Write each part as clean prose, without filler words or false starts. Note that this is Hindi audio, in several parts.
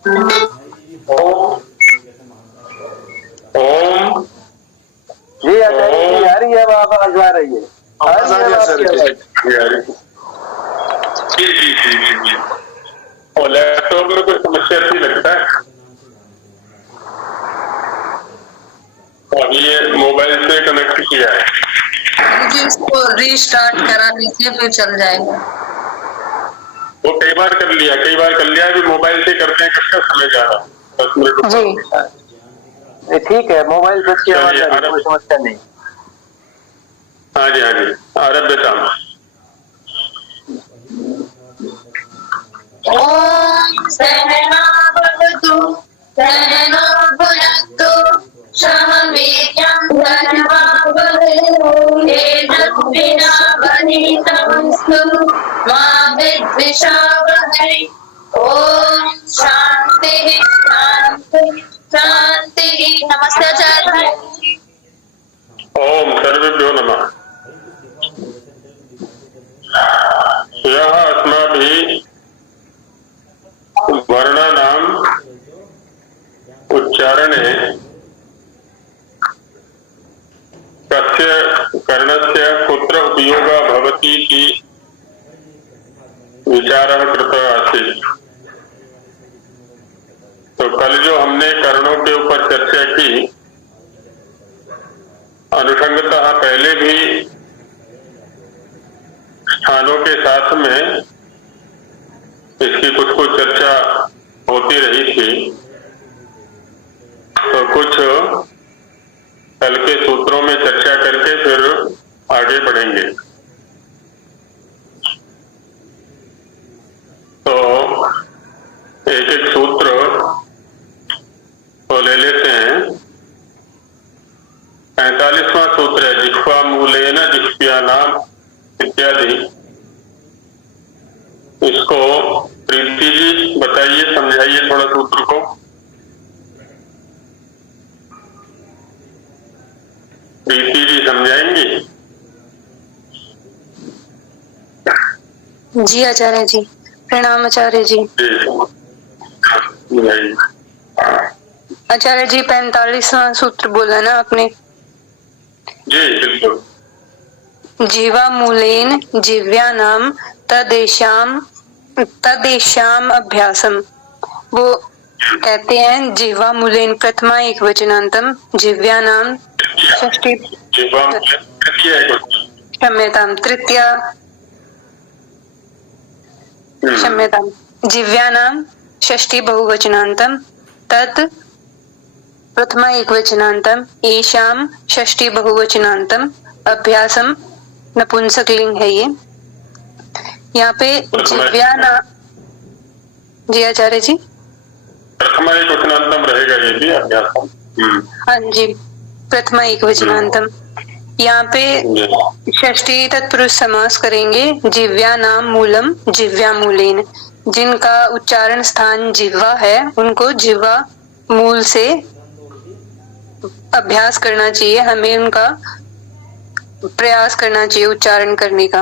ओम ओम जी आचार्य जी आ रही है, अब आवाज आ रही है। आ रही है आपकी आवाज। जी जी जी जी जी। और लैपटॉप में कोई समस्या थी लगता है, और ये मोबाइल से कनेक्ट किया है। मुझे इसको रीस्टार्ट करा लीजिए, फिर चल जाएगा। वो कई बार कर लिया, कई बार कर लिया, अभी मोबाइल से करते हैं, कितना समय जा रहा 10 मिनट जी ठीक है, मोबाइल से अच्छी आवाज आ रही है, कोई समस्या नहीं। हाँ जी हाँ जी, आरभ्यता। ओम सहना भवतु सहना भुनक्तु सह वीर्यं करवावहै तेजस्विनावधीतमस्तु मा विद्विषावहै। ओम शांति शांति शांति। नमस्ते आचार्य जी। ओम सर्वेभ्यो नमः। यह अस्माभिः वर्णानाम् उच्चारणे कस्य कर्णस्य कुत्र उपयोगः भवति इति विचारः कृतः आसीत्। तो कल जो हमने कर्णों के ऊपर चर्चा की, अनुसंगतः पहले भी स्थानों के साथ में इसकी कुछ कुछ चर्चा होती रही थी। तो कुछ कल के सूत्रों में चर्चा करके फिर आगे बढ़ेंगे। तो एक एक सूत्र तो ले लेते हैं। 45वां सूत्र है जिह्वा मूलेन जिह्व्यानाम इत्यादि। इसको प्रीति जी बताइए, समझाइए थोड़ा सूत्र को। प्रीति जी समझाएंगी? जी आचार्य जी, प्रणाम आचार्य जी। आचार्य जी 45वां सूत्र बोला ना आपने? जी बिल्कुल। जीवा मूलेन जिव्यानाम तदेशाम अभ्यासम। वो कहते हैं जीवा मूलेन प्रथमा एक वचनांतम जिव्यानाम षष्ठी क्षम्यताम तृतीया क्षम्यताम जिव्यानाम षष्ठी बहुवचनांतम तत् प्रथमा एक वचनांतम एशाम षष्ठी बहुवचनांतम अभ्यासम नपुंसकलिंग है ये। यहाँ पे जिव्याना। जी आचार्य जी, प्रथमा एक वचनांतम रहेगा ये भी अभ्यासम। हाँ जी, प्रथमा एक वचनांतम। यहाँ पे षष्ठी तत्पुरुष समास करेंगे। जिव्या नाम मूलम जिव्या मूलेन। जिनका उच्चारण स्थान जिह्वा है उनको जिह्वा मूल से अभ्यास करना चाहिए, हमें उनका प्रयास करना चाहिए उच्चारण करने का।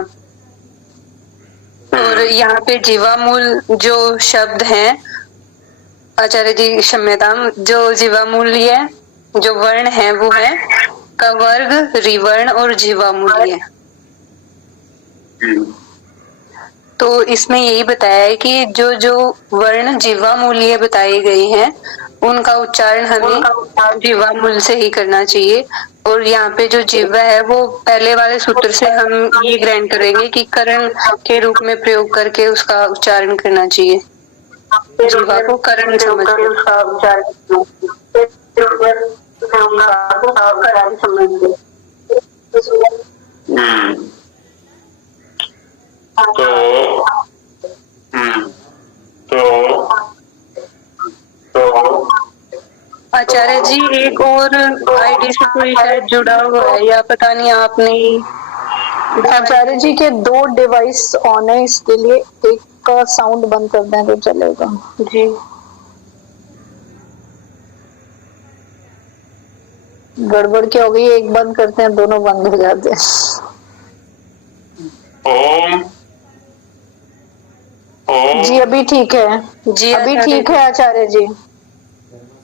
और यहाँ पे जिह्वा मूल जो शब्द हैं आचार्य जी क्षम्यताम, जो जिह्वा मूल्य है, जो वर्ण है वो है कवर्ग, रिवर्ण और जिह्वा मूल्य। तो इसमें यही बताया है कि जो जो वर्ण जिह्वा मूल्य बताए गए हैं उनका उच्चारण हमें जिह्वा मूल से ही करना चाहिए। और यहाँ पे जो जिह्वा है वो पहले वाले सूत्र से हम ये ग्रहण करेंगे कि करण के रूप में प्रयोग करके उसका उच्चारण करना चाहिए। जिह्वा को करण समझ के उसका उच्चारण आचार्य जी एक और आईडी से कोई शायद जुड़ा हुआ है या पता नहीं आपने। आचार्य जी के 2 डिवाइस ऑन है, इसके लिए एक का साउंड बंद कर दें तो चलेगा। जी गड़बड़ क्या हो गई, एक बंद करते हैं दोनों बंद हो जाते हैं। ओम ओम जी अभी ठीक है। जी अभी आचार्य ठीक है आचार्य जी।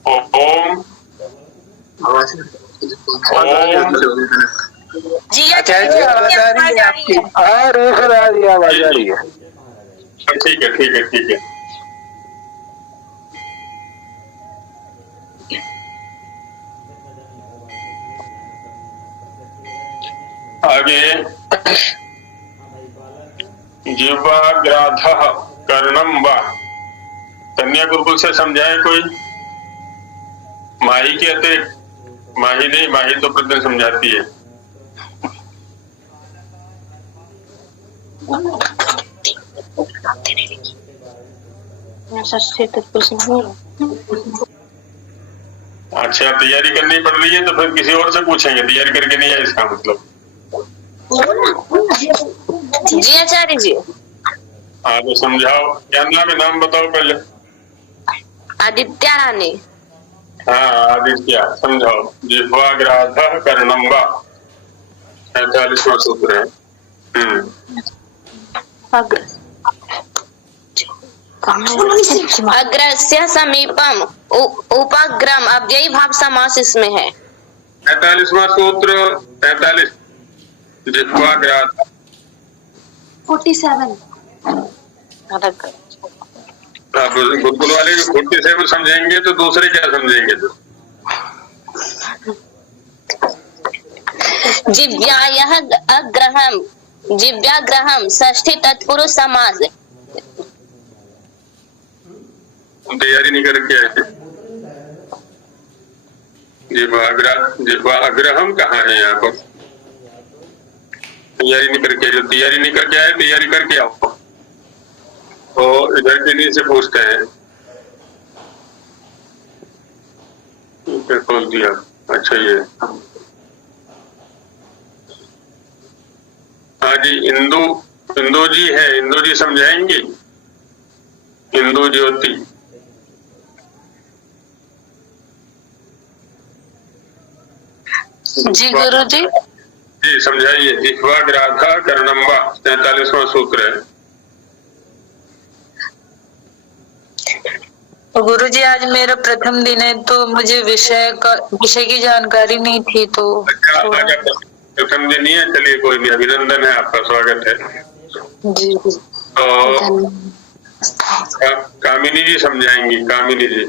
ओम जी आचार्य जी आवाज आ रही है आपकी? हाँ रेखर आ रही है, आवाज आ रही है। ठीक है ठीक है ठीक है। आगे जिह्वाग्राधः कर्णम वा, कन्या गुरुकुल से समझाए कोई? माही के अतिरिक्त, माही नहीं, माही तो प्रतिदिन समझाती है। अच्छा तैयारी करनी पड़ रही है तो फिर किसी और से पूछेंगे, तैयारी करके नहीं है इसका मतलब। जी आचार्य जी। हाँ तो समझाओ, क्या नाम है, नाम बताओ पहले। आदित्य रानी। हाँ आदित्य, समझाओ। जिह्वाग्राधः कर्णम वा, 45वां सूत्र है। अग्रस्य समीपम उपग्रम अव्ययी भाव समास इसमें है। 45वां सूत्र 45, जिह्वाग्राधः। 47। अब गुरुकुल वाले भी 47 समझेंगे तो दूसरे क्या समझेंगे? तो जिव्यायः अग्रहम, जिव्याग्रहम षष्ठी तत्पुरुष समास। तैयारी नहीं करके आए। जिह्वाग्रहम कहाँ है यहाँ पर? तैयारी नहीं करके, जो तैयारी नहीं करके आए तैयारी करके आओ। तो इधर के लिए से पूछते हैं। खोल दिया। अच्छा ये हाँ जी, इंदू जी है, इंदू जी समझाएंगी। इंदू ज्योति। जी गुरु जी। जी समझाइए। जिह्वाग्राधः कर्णम वा, 43वां सूत्र है। गुरु जी आज मेरा प्रथम दिन है तो मुझे विषय की जानकारी नहीं थी, तो प्रथम दिन नहीं है, चलिए कोई नहीं, अभिनंदन है, आपका स्वागत है। जी तो कामिनी जी समझाएंगी। कामिनी जी।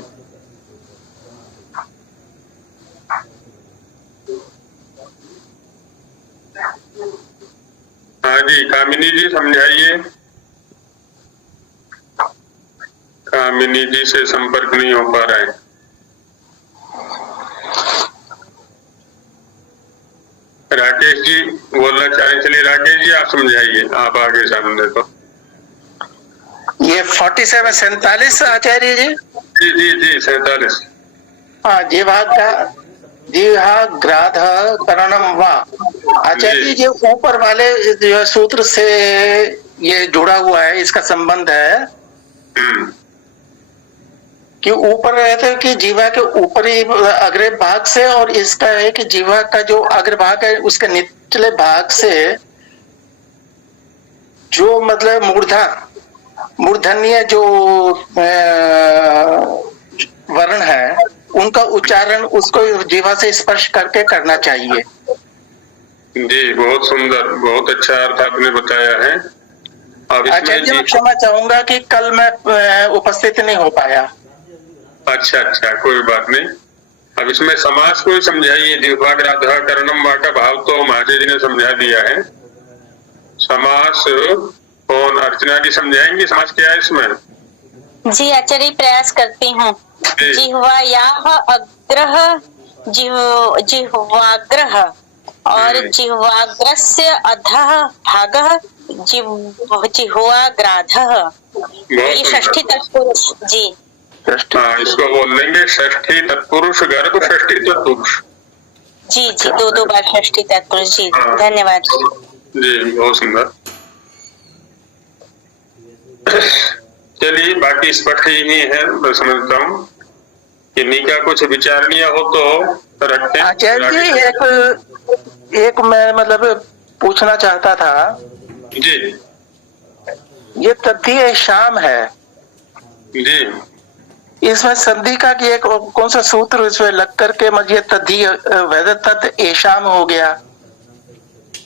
हाँ जी कामिनी जी समझाइए। कामिनी जी से संपर्क नहीं हो पा रहा है। राकेश जी बोलना चाहें, चलिए राकेश जी आप समझाइए, आप आगे सामने। तो ये 47 47 आचार्य जी। जी जी जी 47। हाँ जिह्वाग्राधः कर्णम वा। आचार्य जी जो ऊपर वाले जो सूत्र से ये जुड़ा हुआ है, इसका संबंध है कि ऊपर रहते हैं कि जीवा के ऊपरी अग्र भाग से, और इसका है कि जीवा का जो अग्र भाग है उसके निचले भाग से जो मतलब मूर्धन्य जो वर्ण है उनका उच्चारण उसको जीवा से स्पर्श करके करना चाहिए। जी बहुत सुंदर, बहुत अच्छा अर्थ आपने बताया है। अब आचार्य मैं क्षमा चाहूंगा कि कल मैं उपस्थित नहीं हो पाया। अच्छा कोई बात नहीं। अब इसमें समास को समझाइए। जिह्वाग्राधः कर्णम वा का भाव तो महाराज जी ने समझा दिया है। समास कौन, अर्चना जी समझाएंगी? समास क्या है इसमें? जी आचार्य प्रयास करती हूँ। जिह्वायाः अग्रह जिह्वाग्रह और जिह्वाग्रस्य अधः भागः जिह्वाग्राधः। ये षष्ठी तत्पुरुष। जी हाँ इसको बोल देंगे षष्ठी तत्पुरुष गर्भ षष्ठी तत्पुरुष। जी दो बार षष्ठी तत्पुरुष। जी धन्यवाद। जी बहुत सुंदर। चलिए बाकी स्पष्ट ही है, मैं समझता हूँ। इन्हीं का कुछ विचारणीय हो तो रखते हैं। आचार्य जी एक मैं मतलब पूछना चाहता था। जी ये तद्धि शाम है, जी इसमें संधि का कि एक कौन सा सूत्र इसमें लग करके मुझे तद्धि वैध तत् एशाम हो गया।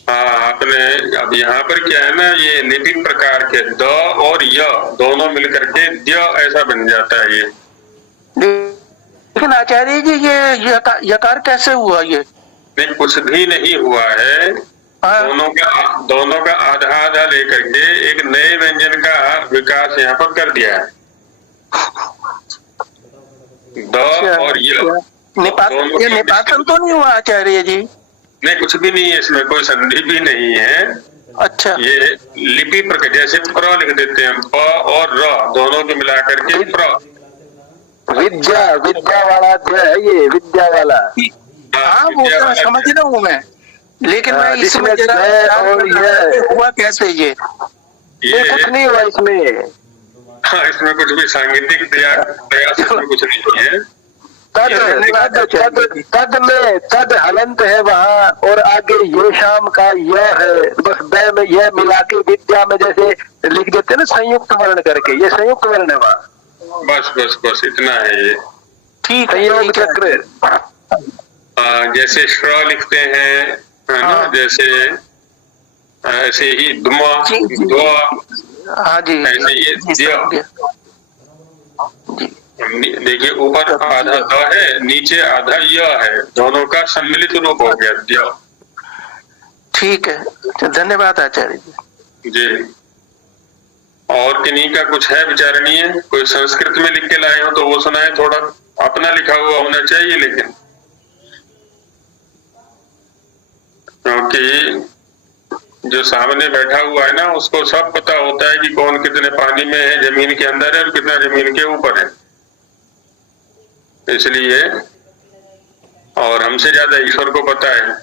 हाँ, आपने अब यहाँ पर क्या है ना, ये लिपि प्रकार के द और य दोनों मिलकर के द ऐसा बन जाता है ये। लेकिन आचार्य जी ये यकार कैसे हुआ ये? नहीं, कुछ भी नहीं हुआ है। हाँ। दोनों का आधा आधा लेकर के एक नए व्यंजन का विकास यहाँ पर कर दिया है। द और य निपातन तो नहीं हुआ आचार्य जी? नहीं, कुछ भी नहीं है, इसमें कोई संधि भी नहीं है। अच्छा, ये लिपि प्रकार, जैसे प्र लिख देते हैं, प और र दोनों को मिलाकर के प्र। विद्या वाला जो है ये विद्या वाला। हाँ वो तो समझ रहा हूँ मैं, लेकिन मैं इसमें हुआ कैसे ये कुछ नहीं हुआ इसमें। हाँ, इसमें कुछ भी सांगीतिक प्रयास इसमें कुछ नहीं है। तद में तद हलंत है वहाँ, और आगे ये शाम का यह है, बस द में यह मिला के विद्या में जैसे लिख देते हैं ना संयुक्त वर्ण करके, ये संयुक्त वर्ण है वहाँ। बस बस बस इतना है ये। ठीक संयोग चक्र। जैसे श्र लिखते हैं, है ना, जैसे ऐसे ही दुमा हाँ जी, ऐसे ये देखिए, ऊपर आधा द है, नीचे आधा य है, दोनों का सम्मिलित रूप हो गया द। ठीक है, तो धन्यवाद आचार्य जी। जी, और किन्हीं का कुछ है विचारणीय? कोई संस्कृत में लिख के लाए हो तो वो सुनाए, थोड़ा अपना लिखा हुआ होना चाहिए, लेकिन क्योंकि जो सामने बैठा हुआ है ना, उसको सब पता होता है कि कौन कितने पानी में है, जमीन के अंदर है और कितना जमीन के ऊपर है, इसलिए। और हमसे ज्यादा ईश्वर को पता है,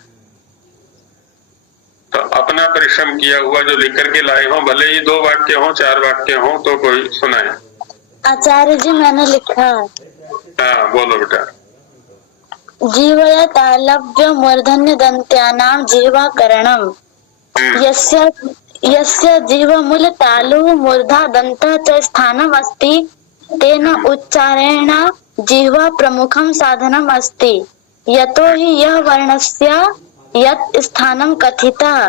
तो अपना परिश्रम किया हुआ जो लिख करके लाए हो, भले ही 2 वाक्य हो 4 वाक्य हो, तो कोई सुनाए। आचार्य जी मैंने लिखा। हाँ बोलो बेटा। जीवया तालव्य मूर्धन्य दंत्यानाम जीवाकरणम यस्य जीवमूल तालु मूर्धा दंता च स्थानम अस्ति तेन उच्चारेण जीवा प्रमुखम साधनम अस्ति यतो हि यह वर्णस्य यत् स्थानं कथितः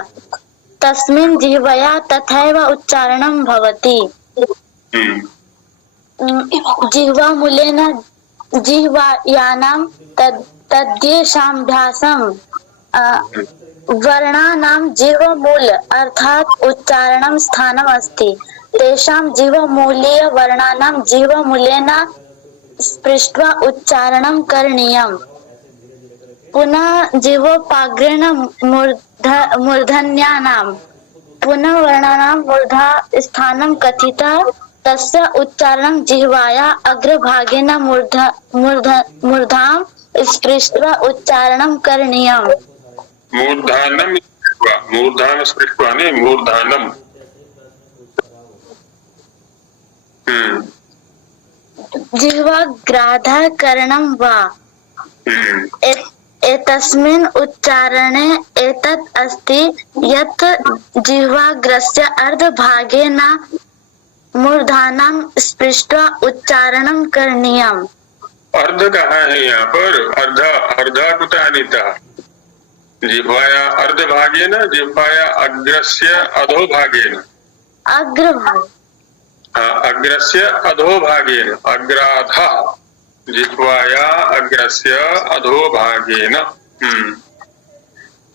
तस्मिन् जिह्वया तथैव उच्चारणं भवति। जिह्वामूलेन जिह्वायानां तद्येषाभ्यासं वर्णानां जिह्वमूल अर्थात् उच्चारणं स्थानम् अस्ति। तेषां जिह्वमूलीय वर्णानां जिह्वमूलेन स्पृष्ट्वा उच्चारणं करणीयम्। पुनः जिह्वोपाग्रेण मूर्धन्यानां पुनः वर्णानां मूर्धा स्थानं कथितः तस्य उच्चारणं जिह्वाया अग्रभागेन मूर्धां स्पृष्ट्वा उच्चारणं करणीयम्। मूर्धानं स्पृष्ट्वा नहीं, मूर्धानं। जिह्वाग्राधाकरणं वा एतस्मिन् उच्चारणे एतत् अस्ति यत् जिह्वाग्रस्य अर्धभागेन मूर्धानां स्पृष्ट्वा उच्चारणं करणीयम्। अर्ध कहाँ है यहाँ पर? अर्धा कुतः नीता? जिह्वाया अर्धभागेन, जिह्वाया अग्रस्य अधोभागेन। अग्रभाग। अग्रस्य अधोभागेन, अग्राधः जिह्वाया अग्रस्य अधोभागेन।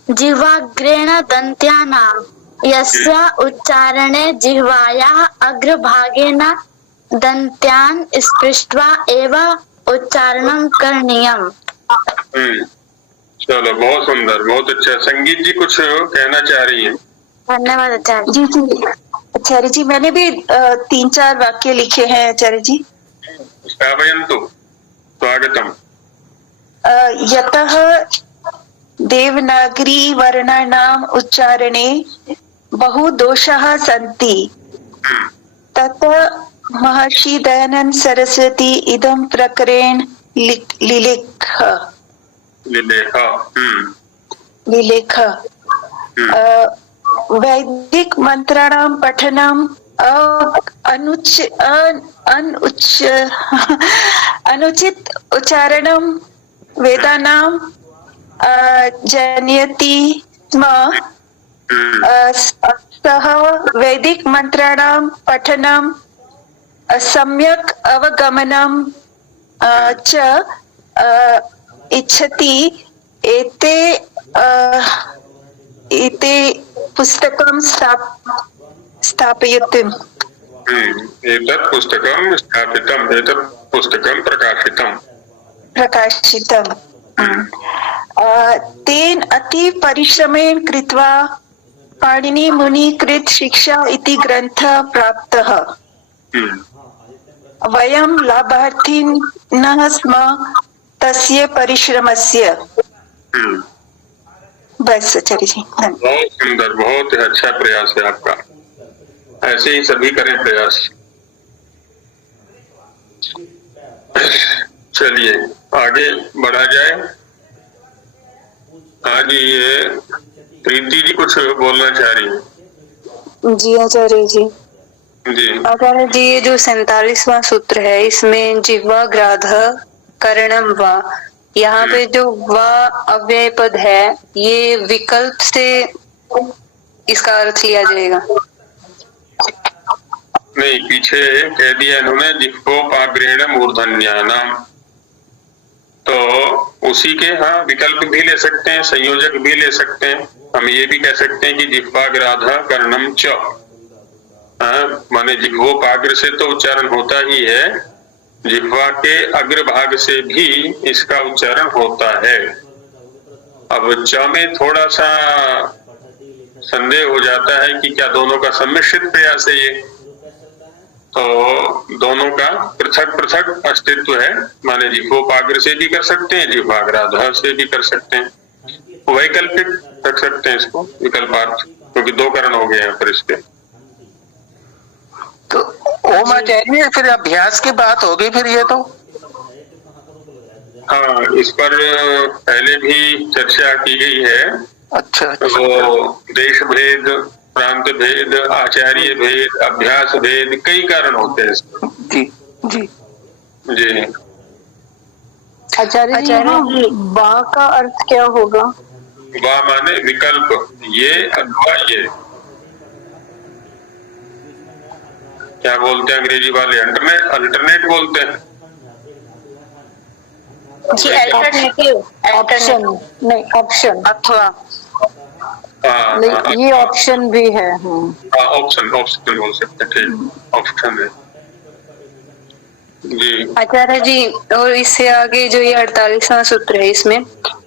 जिह्वाग्रेण दन्त्यानां यस्य उच्चारणे जिह्वायाः अग्रभागेन दन्त्यान् स्पृष्ट्वा एव उच्चारणं करणीयम्। चलो, बहुत सुंदर, बहुत अच्छा। संगीत जी कुछ कहना चाह रही है? धन्यवाद आचार्य जी। जी आचार्य जी, मैंने भी 3-4 वाक्य लिखे हैं आचार्य जी। श्रावयन्तु, स्वागतम। यतः देवनागरी वर्णानाम् उच्चारणे बहु दोषाः सन्ति तत महर्षि दयानंद सरस्वती इदं प्रकरण लिलेख। वैदिक मंत्राणां पठनम् अनुचित उच्चारणं वेदानां जनयति स्म। सः वैदिक मंत्राणां पठनं सम्यक् अवगमनं च इच्छति। एते पुस्तकं स्थापयितुम्। एतत् पुस्तकं स्थापितम्, एतत् पुस्तकं प्रकाशितम्। तेन अति परिश्रमेण कृत्वा पाणिनि मुनि कृत शिक्षा इति ग्रन्थः प्राप्तः। वयं लाभार्थिनः स्म तस्य परिश्रमस्य। बस आचार्य जी। बहुत सुंदर, बहुत ही अच्छा प्रयास है आपका। ऐसे ही सभी करें प्रयास। चलिए आगे बढ़ा जाए। आज ये प्रीति जी कुछ बोलना चाह रही है। जी आचार्य जी। जी आचार्य जी, ये जो 47वां सूत्र है, इसमें जिह्वा ग्राध करणम वा, यहाँ पे जो वा अव्यय पद है, ये विकल्प से इसका अर्थ लिया जाएगा? नहीं, पीछे कह दिया इन्होंने जिह्वोपाग्रेण मूर्धन्यानाम, तो उसी के हाँ विकल्प भी ले सकते हैं, संयोजक भी ले सकते हैं। हम ये भी कह सकते हैं कि जिह्वाग्राध कर्णम च, माने जिह्वोपाग्र से तो उच्चारण होता ही है, जिह्वा के अग्रभाग से भी इसका उच्चारण होता है। अब च में थोड़ा सा संदेह हो जाता है कि क्या दोनों का सम्मिश्रित प्रयास है ये, तो दोनों का पृथक पृथक अस्तित्व है। माने जिह्वोपाग्र से भी कर सकते हैं, जिह्वाग्राध से भी कर सकते हैं, वैकल्पिक रख सकते हैं इसको विकल्पार्थ, क्योंकि दो करण हो गए हैं पर इसके। तो ओम आचार्य फिर अभ्यास की बात होगी फिर ये तो। हाँ, इस पर पहले भी चर्चा की गई है। अच्छा। वो देश भेद, प्रांत भेद, आचार्य भेद, अभ्यास भेद, कई कारण होते हैं इसमें। जी जी जी। आचार्य जी, बा का अर्थ क्या होगा? बा माने विकल्प, ये अथवा ये। क्या बोलते हैं अंग्रेजी वाले? अल्टरनेट बोलते हैं। ऑप्शन नहीं, ऑप्शन हाँ, ये ऑप्शन भी है। ऑप्शन बोल सकते हैं, ठीक, ऑप्शन है जी। आचार्य जी, और इससे आगे जो ये 48वां सूत्र है, इसमें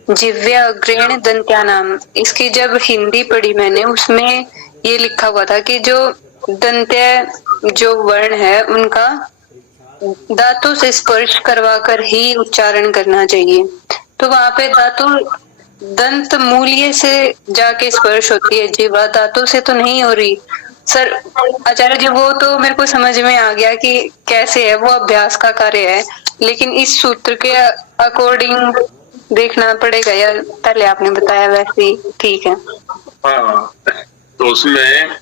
जिव्या अग्रेण दंत्यानाम, इसकी जब हिंदी पढ़ी मैंने, उसमें ये लिखा हुआ था कि जो दंत्य जो वर्ण है उनका धातु से स्पर्श करवा कर ही उच्चारण करना चाहिए। तो वहां पे धातु दंत मूल्य से जाके स्पर्श होती है, जीवा धातु से तो नहीं हो रही। सर आचार्य जी, वो तो मेरे को समझ में आ गया कि कैसे है, वो अभ्यास का कार्य है, लेकिन इस सूत्र के अकॉर्डिंग देखना पड़ेगा या पहले आपने बताया वैसे ही ठीक है? हाँ, तो उसमें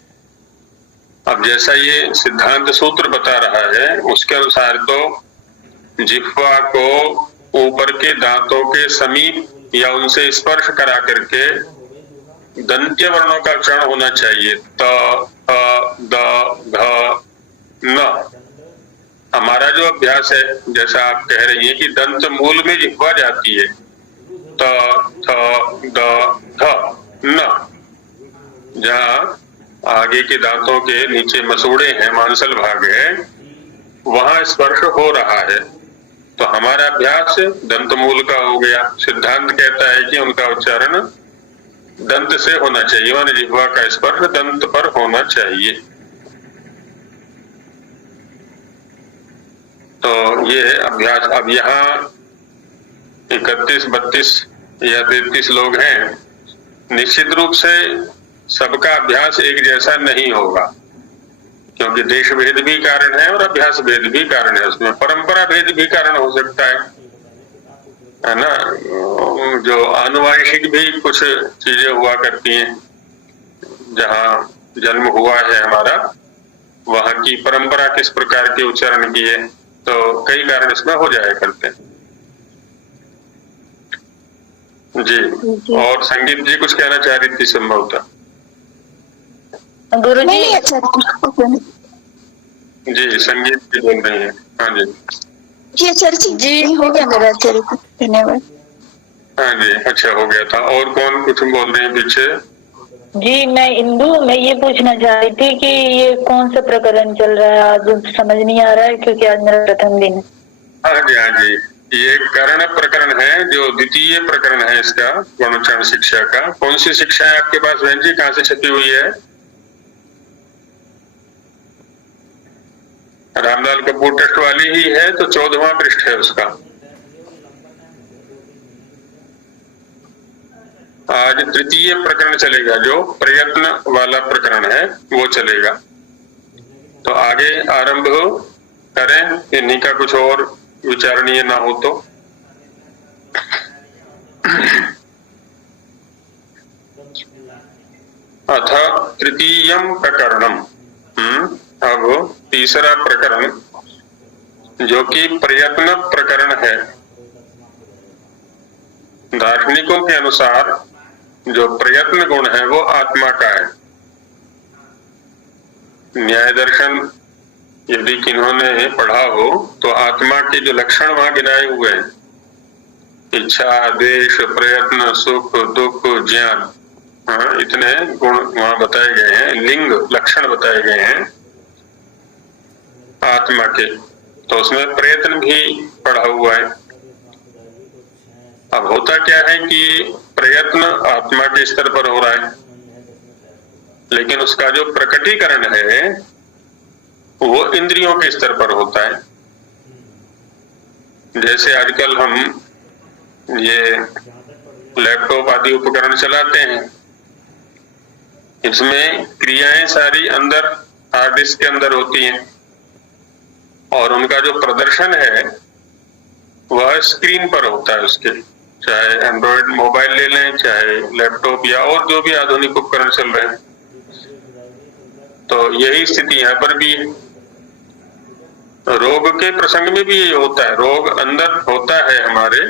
अब जैसा ये सिद्धांत सूत्र बता रहा है उसके अनुसार तो जिह्वा को ऊपर के दांतों के समीप या उनसे स्पर्श करा करके दंत्य वर्णों का उच्चारण होना चाहिए। त, द, ध, न। हमारा जो अभ्यास है, जैसा आप कह रही हैं कि दंत मूल में जिह्वा जाती है, त, थ, द, ध, न। जहाँ आगे के दांतों के नीचे मसूड़े हैं, मांसल भाग है, वहां स्पर्श हो रहा है, तो हमारा अभ्यास दंत मूल का हो गया। सिद्धांत कहता है कि उनका उच्चारण दंत से होना चाहिए, माने जिह्वा का स्पर्श दंत पर होना चाहिए। तो ये है अभ्यास। अब यहाँ 31, 32 या 33 लोग हैं, निश्चित रूप से सबका अभ्यास एक जैसा नहीं होगा, क्योंकि देश भेद भी कारण है और अभ्यास भेद भी कारण है, उसमें परंपरा भेद भी कारण हो सकता है ना। जो आनुवांशिक भी कुछ चीजें हुआ करती हैं, जहाँ जन्म हुआ है हमारा वहां की परंपरा किस प्रकार के उच्चारण की है, तो कई कारण इसमें हो जाया करते हैं। जी, और संगीत जी कुछ कहना चाह रही थी संभवतः। गुरु जी नहीं आचार्य जी, संगीत जी बोल रही है। हाँ जी, जी आचार्य जी हो गया मेरा आचार्य को धन्यवाद। हाँ जी, अच्छा हो गया था। और कौन कुछ बोल रहे हैं पीछे? जी मैं इंदु, मैं ये पूछना चाह रही थी कि ये कौन सा प्रकरण चल रहा है, आज समझ नहीं आ रहा है क्योंकि आज मेरा प्रथम दिन है। हाँ जी, हाँ जी, ये कर्ण प्रकरण है, जो द्वितीय प्रकरण है इसका वर्णोच्चारण शिक्षा का। कौन सी शिक्षा है आपके पास बहन जी, कहाँ से छपी हुई है? रामलाल कपूर ट्रस्ट वाली ही है, तो 14वां पृष्ठ है उसका। आज तृतीय प्रकरण चलेगा, जो प्रयत्न वाला प्रकरण है वो चलेगा। तो आगे आरंभ करें, इन्हीं का कुछ और विचारणीय ना हो तो। अथ तृतीयम प्रकरणम, अब तीसरा प्रकरण जो कि प्रयत्न प्रकरण है। दार्शनिकों के अनुसार जो प्रयत्न गुण है वो आत्मा का है। न्याय दर्शन यदि किन्होंने पढ़ा हो तो आत्मा के जो लक्षण वहां गिनाए हुए हैं, इच्छा, द्वेष, प्रयत्न, सुख, दुख, ज्ञान, इतने गुण वहां बताए गए हैं, लिंग लक्षण बताए गए हैं आत्मा के। तो उसमें प्रयत्न भी पढ़ा हुआ है। अब होता क्या है कि प्रयत्न आत्मा के स्तर पर हो रहा है, लेकिन उसका जो प्रकटीकरण है वो इंद्रियों के स्तर पर होता है। जैसे आजकल हम ये लैपटॉप आदि उपकरण चलाते हैं, इसमें क्रियाएं सारी अंदर हार्ड डिस्क के अंदर होती हैं, और उनका जो प्रदर्शन है वह स्क्रीन पर होता है उसके। चाहे एंड्रॉइड मोबाइल ले लें, चाहे लैपटॉप या और जो भी आधुनिक उपकरण चल रहे हैं, तो यही स्थिति यहाँ पर भी है। रोग के प्रसंग में भी ये होता है। रोग अंदर होता है हमारे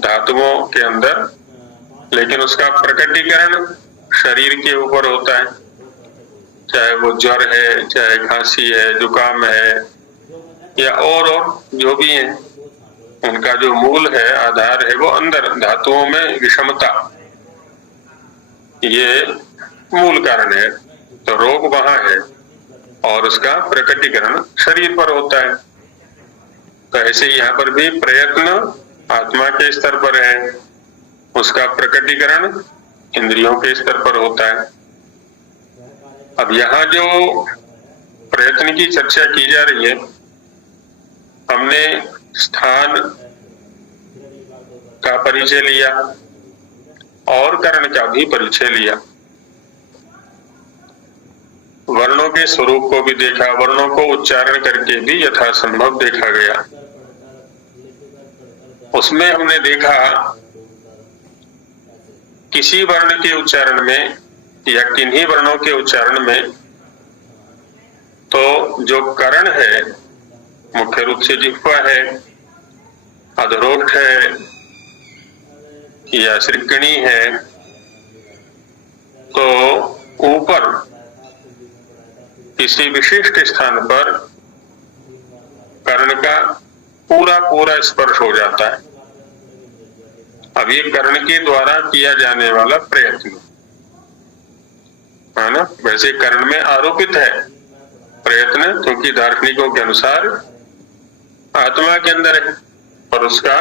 धातुओं के अंदर, लेकिन उसका प्रकटीकरण शरीर के ऊपर होता है। चाहे वो ज्वर है, चाहे खांसी है, जुकाम है, या और जो भी है, उनका जो मूल है, आधार है, वो अंदर धातुओं में विषमता, ये मूल कारण है। तो रोग वहां है और उसका प्रकटीकरण शरीर पर होता है। तो ऐसे यहाँ पर भी प्रयत्न आत्मा के स्तर पर है, उसका प्रकटीकरण इंद्रियों के स्तर पर होता है। अब यहाँ जो प्रयत्न की चर्चा की जा रही है, हमने स्थान का परिचय लिया और कर्ण का भी परिचय लिया। वर्णों के स्वरूप को भी देखा, वर्णों को उच्चारण करके भी यथासंभव देखा गया। उसमें हमने देखा किसी वर्ण के उच्चारण में या किन्हीं वर्णों के उच्चारण में तो जो कर्ण है, मुख्य रूप से जिह्वा है, अधरोष्ठ है या श्रीकणी है, तो ऊपर किसी विशिष्ट स्थान पर कर्ण का पूरा स्पर्श हो जाता है। अब ये कर्ण के द्वारा किया जाने वाला प्रयत्न है ना। वैसे कर्ण में आरोपित है प्रयत्न, क्योंकि दार्शनिकों के अनुसार आत्मा के अंदर है, पर उसका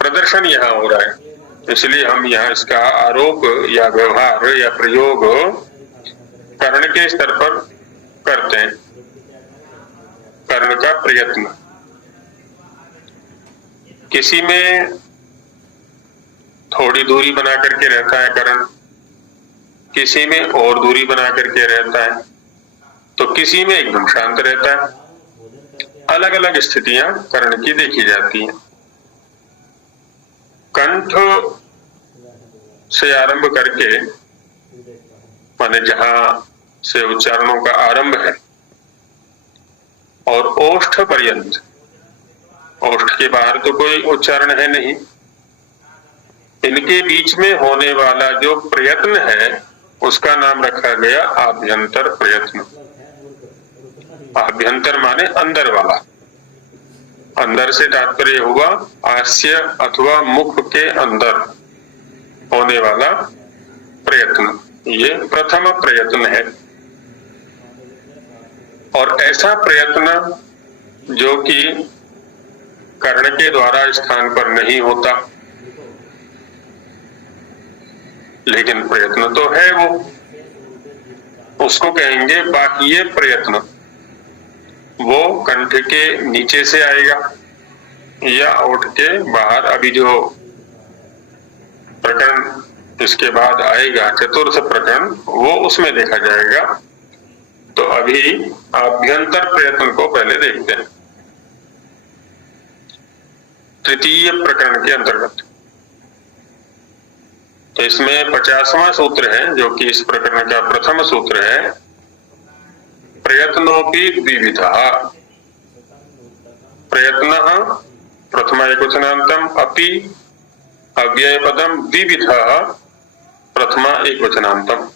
प्रदर्शन यहाँ हो रहा है। इसलिए हम यहाँ इसका आरोप या व्यवहार या प्रयोग कर्ण के स्तर पर करते हैं। कर्ण का प्रयत्न किसी में थोड़ी दूरी बना करके रहता है कर्ण, किसी में और दूरी बना करके रहता है, तो किसी में एकदम शांत रहता है। अलग अलग स्थितियां कर्ण की देखी जाती हैं। कंठ से आरंभ करके, माने जहां से उच्चारणों का आरंभ है और ओष्ठ पर्यंत, ओष्ठ के बाहर तो कोई उच्चारण है नहीं, इनके बीच में होने वाला जो प्रयत्न है उसका नाम रखा गया आभ्यंतर प्रयत्न। आभ्यंतर माने अंदर वाला, अंदर से तात्पर्य हुआ हास्य अथवा मुख के अंदर होने वाला प्रयत्न, ये प्रथम प्रयत्न है। और ऐसा प्रयत्न जो कि कर्ण के द्वारा स्थान पर नहीं होता, लेकिन प्रयत्न तो है वो, उसको कहेंगे बाह्य प्रयत्न। वो कंठ के नीचे से आएगा या ओठ के बाहर। अभी जो प्रकरण इसके बाद आएगा चतुर्थ प्रकरण, वो उसमें देखा जाएगा। तो अभी आभ्यंतर प्रयत्न को पहले देखते हैं तृतीय प्रकरण के अंतर्गत। तो इसमें 50वां सूत्र है जो कि इस प्रकरण का प्रथम सूत्र है। प्रयत्नोपि द्विविधः, प्रयत्नः प्रथमा एकवचनान्तम, अपि अव्ययपदम द्विविधः प्रथमा एकवचनान्तम।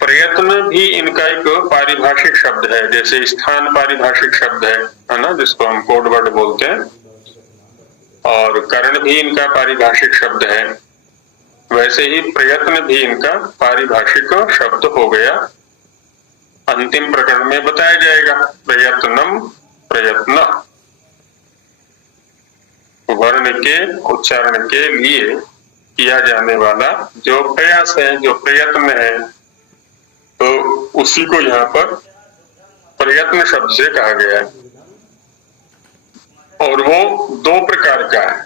प्रयत्न भी इनका एक पारिभाषिक शब्द है, जैसे स्थान पारिभाषिक शब्द है ना, जिसको हम कोड वर्ड बोलते हैं, और कर्ण भी इनका पारिभाषिक शब्द है, वैसे ही प्रयत्न भी इनका पारिभाषिक शब्द हो गया। अंतिम प्रकरण में बताया जाएगा प्रयत्नम प्रयत्न, वर्ण के उच्चारण के लिए किया जाने वाला जो प्रयास है, जो प्रयत्न है, तो उसी को यहाँ पर प्रयत्न शब्द से कहा गया है। और वो दो प्रकार का है,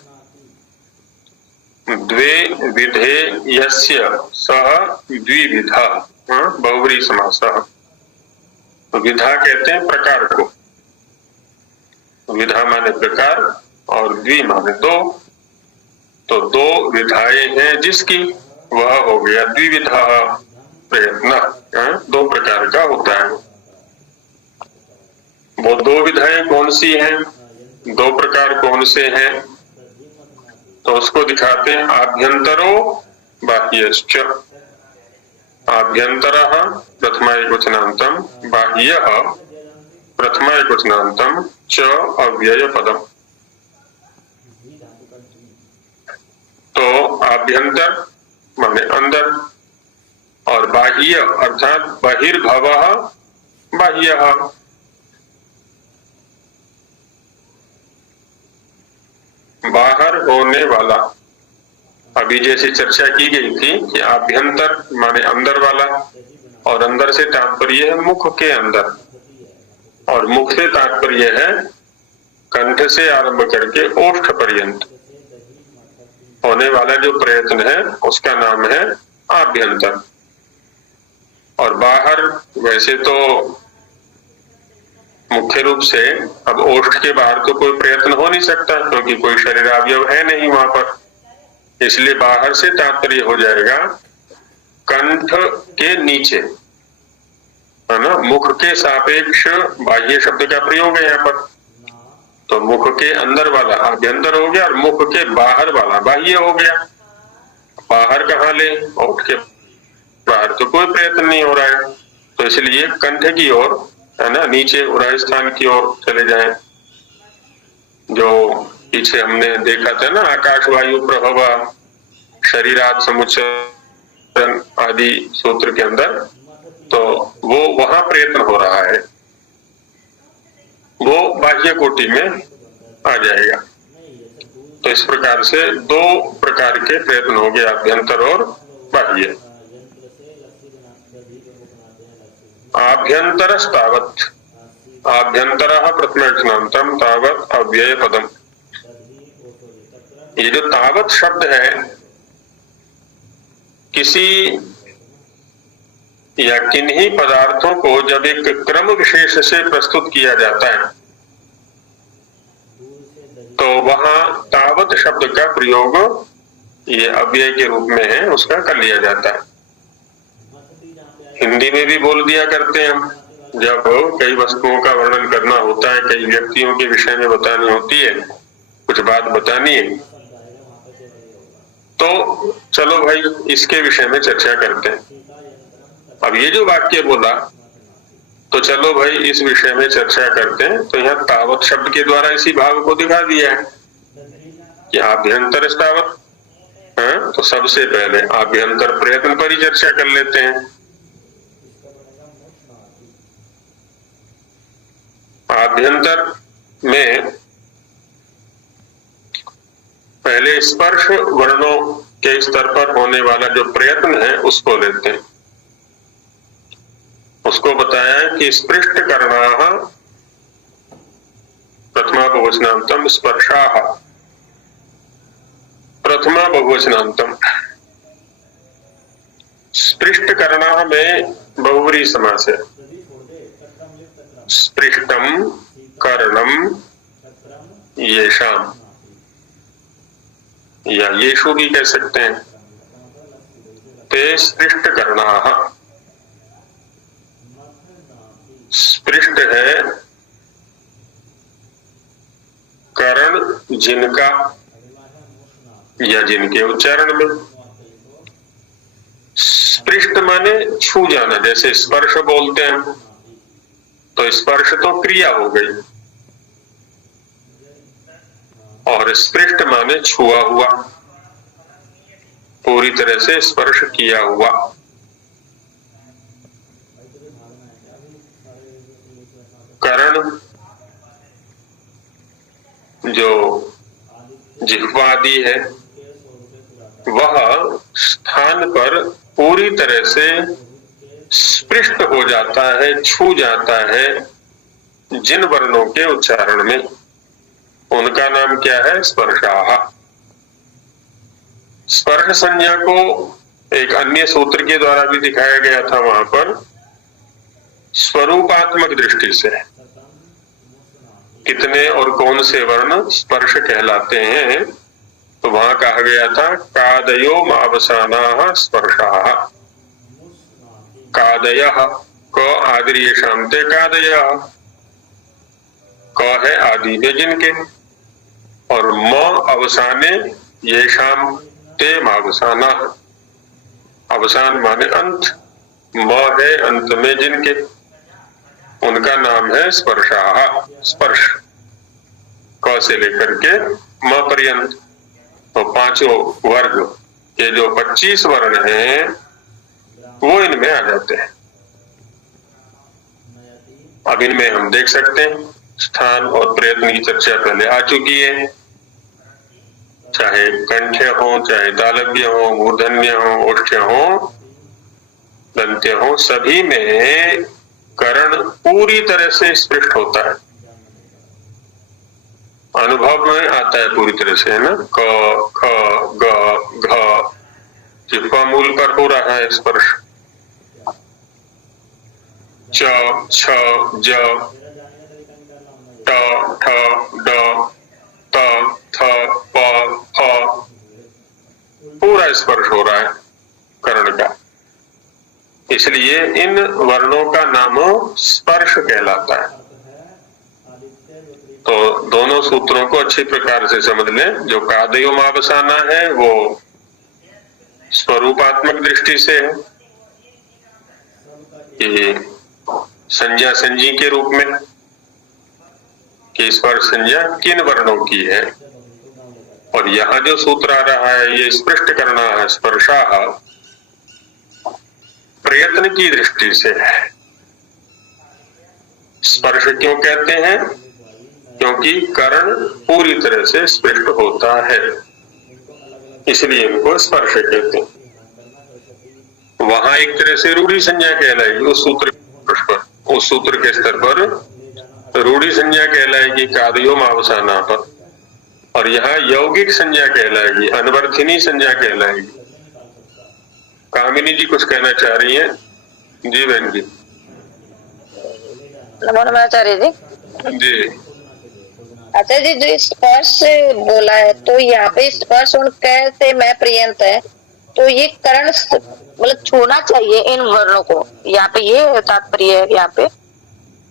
द्वे विधे यस्य सह द्विविधा, बहुव्रीहि समास। विधा कहते हैं प्रकार को, विधा माने प्रकार और द्वि माने दो, तो दो विधाएं हैं जिसकी, वह हो गया द्विविधा प्रयत्न, दो प्रकार का होता है। वो दो विधाएं कौन सी हैं, दो प्रकार कौन से हैं, तो उसको दिखाते हैं। आभ्यंतरो बाह्यश्च, आभ्यंतरः प्रथमा एकवचनान्तम, बाह्यः प्रथमा एकवचनान्तम च अव्यय पदम। तो आभ्यंतर माने अंदर, और बाह्य अर्थात बहिर्भवः बाह्यः, बाहर होने वाला। अभी जैसे चर्चा की गई थी कि आभ्यंतर माने अंदर वाला, और अंदर से तात्पर्य है मुख के अंदर, और मुख से तात्पर्य है कंठ से आरंभ करके ओष्ठ पर्यंत होने वाला जो प्रयत्न है उसका नाम है आभ्यंतर। और बाहर वैसे तो मुख्य रूप से अब ओष्ठ के बाहर तो कोई प्रयत्न हो नहीं सकता, क्योंकि कोई शरीर अवयव है नहीं वहां पर, इसलिए बाहर से तात्पर्य हो जाएगा कंठ के नीचे, है ना। मुख के सापेक्ष बाह्य शब्द का प्रयोग है यहाँ पर, तो मुख के अंदर वाला आभ्यंतर हो गया और मुख के बाहर वाला बाह्य हो गया। बाहर कहाँ ले, ओठ के बाहर तो कोई प्रयत्न नहीं हो रहा है, तो इसलिए कंठ की ओर, है ना, नीचे उराय स्थान की ओर चले जाएं। जो पीछे हमने देखा था ना, आकाश वायु प्रभव शरीरात् समुच्चरण आदि सूत्र के अंदर, तो वो वहां प्रयत्न हो रहा है, वो बाह्य कोटि में आ जाएगा। तो इस प्रकार से दो प्रकार के प्रयत्न हो गए, आभ्यंतर और बाह्य। आभ्यंतरस्तावत्, आभ्यंतरः प्रथमावचनान्तम तावत् अव्यय पदम। ये जो तावत् शब्द है, किसी या किन्हीं पदार्थों को जब एक क्रम विशेष से प्रस्तुत किया जाता है, तो वहां तावत् शब्द का प्रयोग ये अव्यय के रूप में है उसका कर लिया जाता है। हिंदी में भी बोल दिया करते हैं हम, जब कई वस्तुओं का वर्णन करना होता है, कई व्यक्तियों के विषय में बतानी होती है, कुछ बात बतानी है, तो चलो भाई इसके विषय में चर्चा करते हैं। अब ये जो वाक्य बोला, तो चलो भाई इस विषय में चर्चा करते हैं, तो यहाँ तावत शब्द के द्वारा इसी भाव को दिखा दिया है कि आभ्यंतर तावत। तो सबसे पहले आभ्यंतर प्रयत्न पर ही चर्चा कर लेते हैं। आभ्यंतर में पहले स्पर्श वर्णों के स्तर पर होने वाला जो प्रयत्न है उसको लेते हैं। उसको बताया कि स्पृष्ट करना प्रथमा बहुवचनांतम स्पर्शाः, प्रथमा बहुवचनांतम। स्पृष्ट करना में बहुव्रीहि समास है। स्पृष्टम करणम येषाम, या येषु भी कह सकते हैं। ते स्पृष्ट करणाः, स्पृष्ट है करण जिनका या जिनके उच्चारण में। स्पृष्ट माने छू जाना, जैसे स्पर्श बोलते हैं, तो स्पर्श तो क्रिया हो गई, और स्पृष्ट माने छुआ हुआ, पूरी तरह से स्पर्श किया हुआ। करण जो जिह्वा आदि है, वह स्थान पर पूरी तरह से स्पृष्ट हो जाता है, छू जाता है जिन वर्णों के उच्चारण में, उनका नाम क्या है? स्पर्शाः। स्पर्श संज्ञा को एक अन्य सूत्र के द्वारा भी दिखाया गया था, वहां पर स्वरूपात्मक दृष्टि से कितने और कौन से वर्ण स्पर्श कहलाते हैं, तो वहां कहा गया था कादयो मावसानाः स्पर्शाः। कादयः, क आदिर्य शांते कादयः, क है आदि में जिनके, और म अवसाने ये शाम ते मावसाना। अवसान माने अंत, म है अंत में जिनके, उनका नाम है स्पर्शाः। स्पर्श क से लेकर के म पर्यंत, तो पांचों वर्ग के जो 25 वर्ण हैं वो इनमें आ जाते हैं। अब इनमें हम देख सकते हैं स्थान और प्रयत्न की चर्चा पहले आ चुकी है। चाहे कंठ्य हो, चाहे तालव्य हो, मूर्धन्य हो, ओष्ठ्य हो, दंत्य हो, सभी में करण पूरी तरह से स्पष्ट होता है, अनुभव में आता है पूरी तरह से, है ना। क, ख, ग, घ, जिह्वा मूल पर हो रहा है स्पर्श। च, छ, ज, ट, ठ, ड, त, थ, प, फ, पूरा स्पर्श हो रहा है कर्ण का। इसलिए इन वर्णों का नाम स्पर्श कहलाता है। तो दोनों सूत्रों को अच्छी प्रकार से समझ लें। जो कादयो मावसाना है वो स्वरूपात्मक दृष्टि से है, कि संज्ञा संजी के रूप में, कि स्पर्श संज्ञा किन वर्णों की है। और यहाँ जो सूत्र आ रहा है ये स्पष्ट करना है, स्पर्शाः, प्रयत्न की दृष्टि से है। स्पर्श क्यों कहते हैं? क्योंकि कर्ण पूरी तरह से स्पष्ट होता है, इसलिए इनको स्पर्श कहते हैं। वहां एक तरह से रूढ़ी संज्ञा कहलाएगी उस सूत्र पर, उस सूत्र के स्तर पर रूढ़ी संज्ञा कहलाएगी कादयो मावसाना पर, और यहाँ यौगिक संज्ञा कहलाएगी, अनवर्थिनी संज्ञा कहलाएगी। कामिनी जी कुछ कहना चाह रही हैं? जी बहन जी। नमो नमः आचार्य जी। जी अच्छा जी, जो स्पर्श बोला है, तो यहाँ पे स्पर्श उन कैसे मैं पर्यंत है, तो ये करण मतलब छूना चाहिए इन वर्णों को, यहाँ पे ये तात्पर्य है यहाँ पे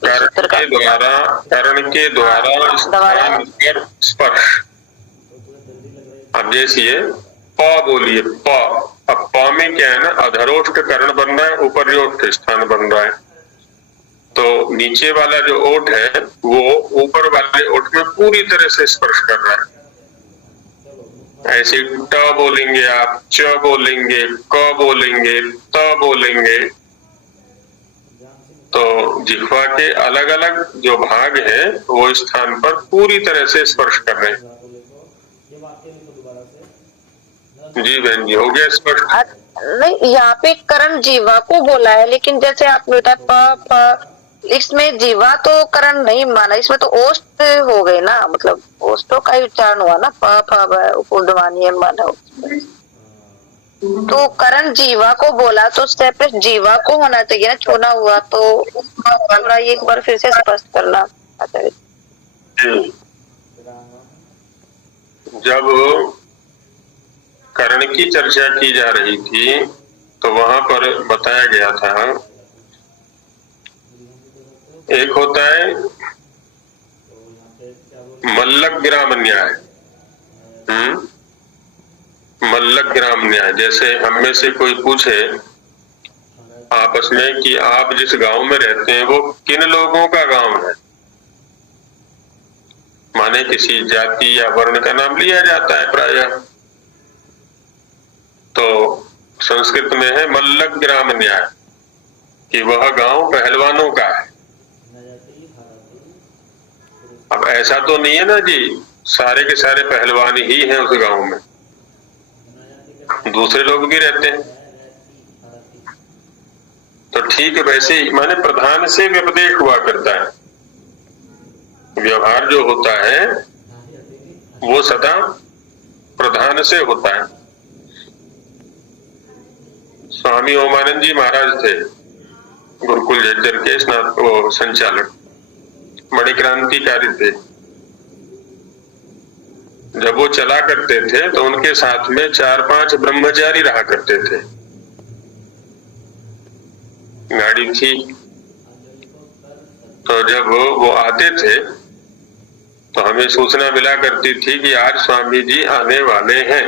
करण के द्वारा स्थान पर स्पर्श। अब जैसे प बोलिए प, अब प में क्या है ना, अधरोष्ठ करण बन रहा है, ऊपर जो स्थान बन रहा है, तो नीचे वाला जो ओठ है वो ऊपर वाले ओठ में पूरी तरह से स्पर्श कर रहा है। ऐसे ट बोलेंगे आप, च बोलेंगे, क बोलेंगे, त बोलेंगे, तो जिह्वा के अलग अलग जो भाग हैं वो स्थान पर पूरी तरह से स्पर्श कर रहे हैं। जी बहन जी, हो गया स्पष्ट? नहीं, यहाँ पे करण जीवा को बोला है, लेकिन जैसे आपने बताया प फ, इसमें जीवा तो करण नहीं माना, इसमें तो ओष्ठ हो गए ना, मतलब ओष्ठों का ही उच्चारण हुआ ना, प फ ऊर्ध्वानी माना। तो करण जीवा को बोला तो सेपरेट जीवा को होना चाहिए ना, छूना हुआ तो थोड़ा एक बार फिर से स्पष्ट करना आचार्य। जब करण की चर्चा की जा रही थी तो वहां पर बताया गया था, एक होता है मल्लग्राम न्याय। मल्लग्राम न्याय, जैसे हम में से कोई पूछे आपस में कि आप जिस गांव में रहते हैं वो किन लोगों का गांव है, माने किसी जाति या वर्ण का नाम लिया जाता है प्रायः, तो संस्कृत में है मल्लग्राम न्याय कि वह गांव पहलवानों का है। अब ऐसा तो नहीं है ना जी सारे के सारे पहलवान ही हैं उस गांव में, दूसरे लोग भी रहते हैं। तो ठीक वैसे ही माने प्रधान से व्यपदेश हुआ करता है, व्यवहार जो होता है वो सदा प्रधान से होता है। स्वामी ओमानंद जी महाराज थे गुरुकुल झज्जर के संचालक, बड़े क्रांतिकारी थे। जब वो चला करते थे तो उनके साथ में 4-5 ब्रह्मचारी रहा करते थे। गाड़ी थी, तो जब वो आते थे तो हमें सूचना मिला करती थी कि आज स्वामी जी आने वाले हैं।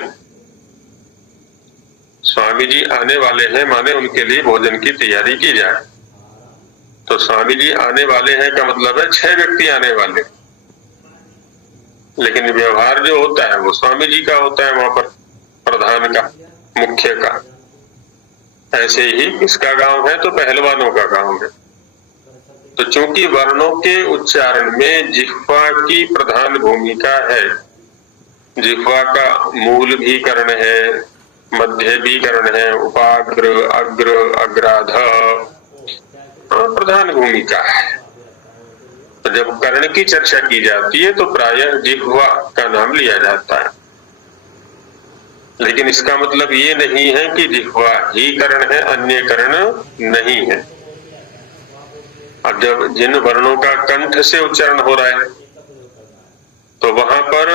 स्वामी जी आने वाले हैं माने उनके लिए भोजन की तैयारी की जाए। तो स्वामी जी आने वाले हैं का मतलब है 6 व्यक्ति आने वाले, लेकिन व्यवहार जो होता है वो स्वामी जी का होता है, वहां पर प्रधान का, मुख्य का। ऐसे ही किसका गांव है तो पहलवानों का गांव है। तो चूंकि वर्णों के उच्चारण में जिह्वा की प्रधान भूमिका है, जिह्वा का मूल भी कर्ण है, मध्य भी कर्ण है, उपाग्र, अग्र, अग्राध प्रधान भूमिका है। तो जब कर्ण की चर्चा की जाती है तो प्रायः जिह्वा का नाम लिया जाता है, लेकिन इसका मतलब ये नहीं है कि जिह्वा ही कर्ण है, अन्य कर्ण नहीं है। अब जब जिन वर्णों का कंठ से उच्चारण हो रहा है तो वहां पर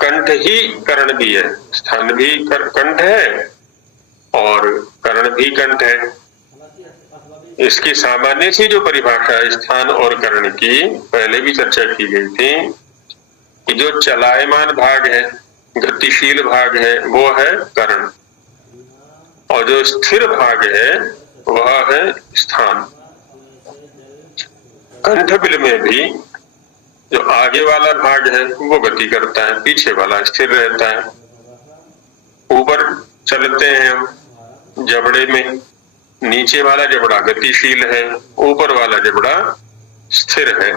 कंठ ही कर्ण भी है, स्थान भी कंठ है और कर्ण भी कंठ है। इसकी सामान्य सी जो परिभाषा है स्थान और कर्ण की, पहले भी चर्चा की गई थी कि जो चलायमान भाग है, गतिशील भाग है, वो है कर्ण, और जो स्थिर भाग है वह है स्थान। कंठबिल में भी जो आगे वाला भाग है वो गति करता है, पीछे वाला स्थिर रहता है। ऊपर चलते हैं हम जबड़े में, नीचे वाला जबड़ा गतिशील है, ऊपर वाला जबड़ा स्थिर है।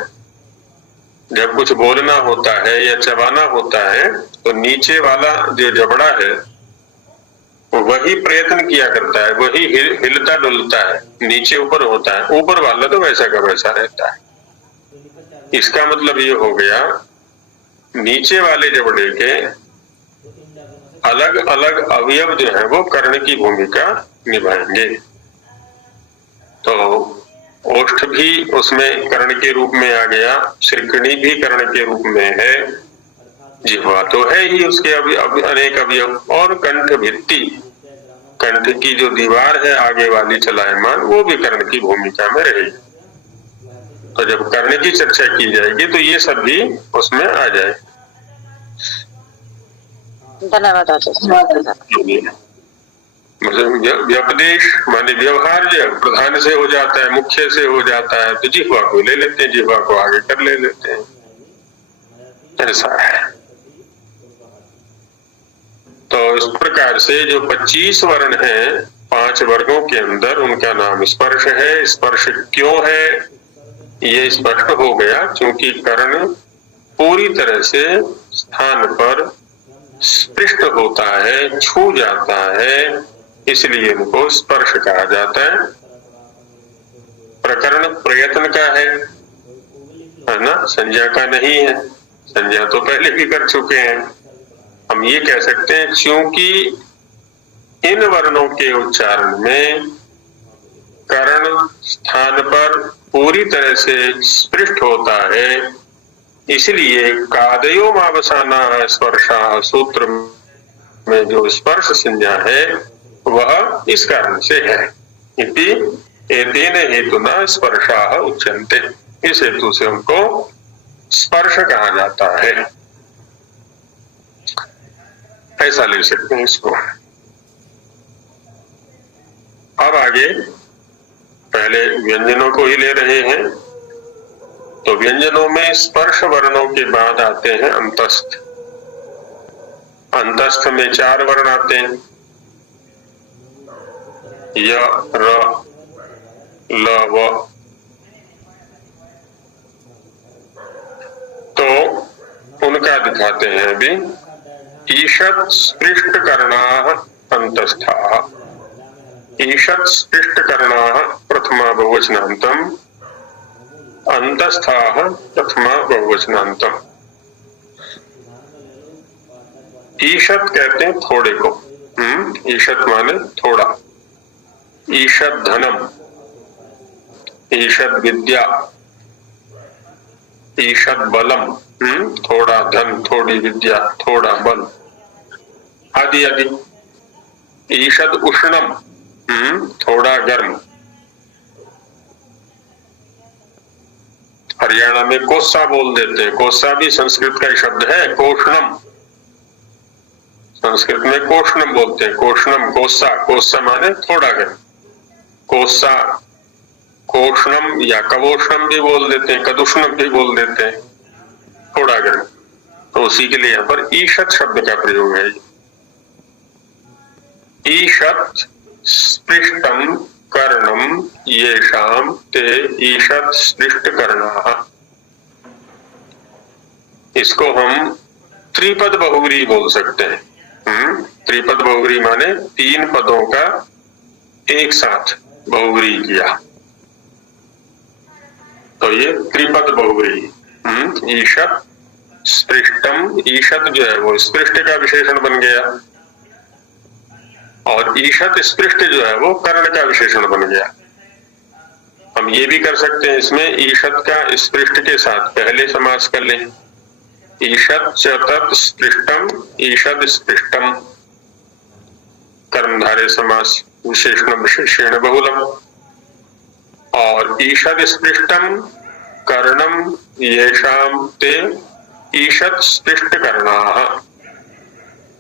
जब कुछ बोलना होता है या चबाना होता है तो नीचे वाला जो जबड़ा है वही प्रयत्न किया करता है, वही हिलता डुलता है, नीचे ऊपर होता है, ऊपर वाला तो वैसा का वैसा रहता है। इसका मतलब ये हो गया नीचे वाले जबड़े के अलग अलग अवयव जो है वो कर्ण की भूमिका निभाएंगे। तो ओष्ठ भी उसमें कर्ण के रूप में आ गया, श्रीकणी भी कर्ण के रूप में है, जिह्वा तो है ही, उसके अनेक अवयव, और कंठ भित्ति, कंठ की जो दीवार है आगे वाली चलायमान, वो भी कर्ण की भूमिका में रहेगी। तो जब कर्ण की चर्चा की जाएगी तो ये सब भी उसमें आ जाए। धन्यवाद आचार्य। व्यपदेश माने व्यवहार जो प्रधान से हो जाता है, मुख्य से हो जाता है, तो जिह्वा को ले लेते हैं, जिह्वा को आगे कर ले लेते हैं, ऐसा है। तो इस प्रकार से जो 25 वर्ण हैं 5 वर्गों के अंदर, उनका नाम स्पर्श है। स्पर्श क्यों है ये स्पष्ट हो गया, क्योंकि कर्ण पूरी तरह से स्थान पर स्पृष्ट होता है, छू जाता है, इसलिए इनको स्पर्श कहा जाता है। प्रकरण प्रयत्न का है ना, संज्ञा का नहीं है। संज्ञा तो पहले भी कर चुके हैं। हम ये कह सकते हैं क्योंकि इन वर्णों के उच्चारण में कर्ण स्थान पर पूरी तरह से स्पृष्ट होता है, इसलिए कादयो मावसाना स्पर्शा सूत्र में जो स्पर्श संज्ञा है वह इस कारण से है। इति एतेन हेतुना स्पर्शाः उच्यन्ते, इस हेतु से उनको स्पर्श कहा जाता है, ऐसा ले सकते हैं इसको। अब आगे पहले व्यंजनों को ही ले रहे हैं, तो व्यंजनों में स्पर्श वर्णों के बाद आते हैं अंतस्थ। अंतस्थ में 4 वर्ण आते हैं, य, र, ल, व। तो उनका दिखाते हैं अभी। ईषत् स्पृष्ट कर्णाः अंतस्थाः। ईषत् स्पृष्ट कर्णाः प्रथमा बहुवचनान्तम्, अंतस्थाः प्रथमा बहुवचनान्तम्। ईषत् कहते हैं थोड़े को, ईषत् माने थोड़ा। ईषत् धनम, ईषत् विद्या, ईषत् बलम, थोड़ा धन, थोड़ी विद्या, थोड़ा बल आदि आदि। ईषत् उष्णम, थोड़ा गर्म। हरियाणा में कोसा बोल देते हैं, कोसा भी संस्कृत का ही शब्द है, कोष्णम। संस्कृत में कोष्णम बोलते हैं, कोष्णम, कोसा। कोसा माने थोड़ा गर्म। कोसा, कोष्णम या कवोष्णम भी बोल देते हैं, कदुष्णम भी बोल देते हैं, थोड़ा गर्म। तो उसी के लिए यहाँ पर ईषत् शब्द का प्रयोग है। ईषत् स्पृष्टम कर्णम येषाम ते ईषत् स्पृष्ट कर्णाः। इसको हम त्रिपद बहुव्रीहि बोल सकते हैं। त्रिपद बहुव्रीहि माने 3 पदों का एक साथ बहुव्रीहि किया, तो ये त्रिपद बहुव्रीहि। ईषत् स्पृष्टम, ईषत् जो है वो स्पृष्ट का विशेषण बन गया, और ईषत् स्पृष्ट जो है वो कर्ण का विशेषण बन गया। हम ये भी कर सकते हैं, इसमें ईषत् का स्पृष्ट के साथ पहले समास कर लें। ईषत् च तत् स्पृष्टम, ईषद् स्पृष्टम, कर्मधारय समास, विशेषण विशेषण बहुलम। और ईषद् स्पृष्टम कर्णम येषाम ते ईषत् स्पृष्ट कर्णाः।